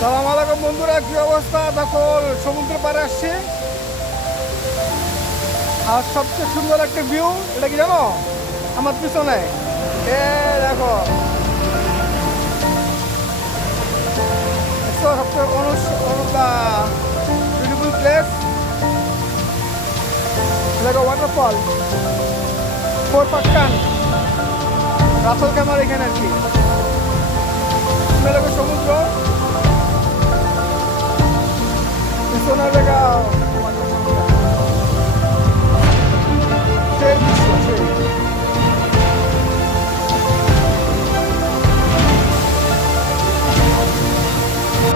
সালাম আলাইকুম বন্ধুরা, কি অবস্থা? দেখো সমুদ্রের পাড়ে আসছি আর সবচেয়ে সুন্দর একটা ভিউ এটা কি জানো? আমার পিছনে এ দেখো, সবচেয়ে বিউটিফুল প্লেস। দেখো ওয়াটারফল ফোর পাক্কান রাসেল ক্যামার এখানে আর কি। দেখো সমুদ্র পিছনে দেখা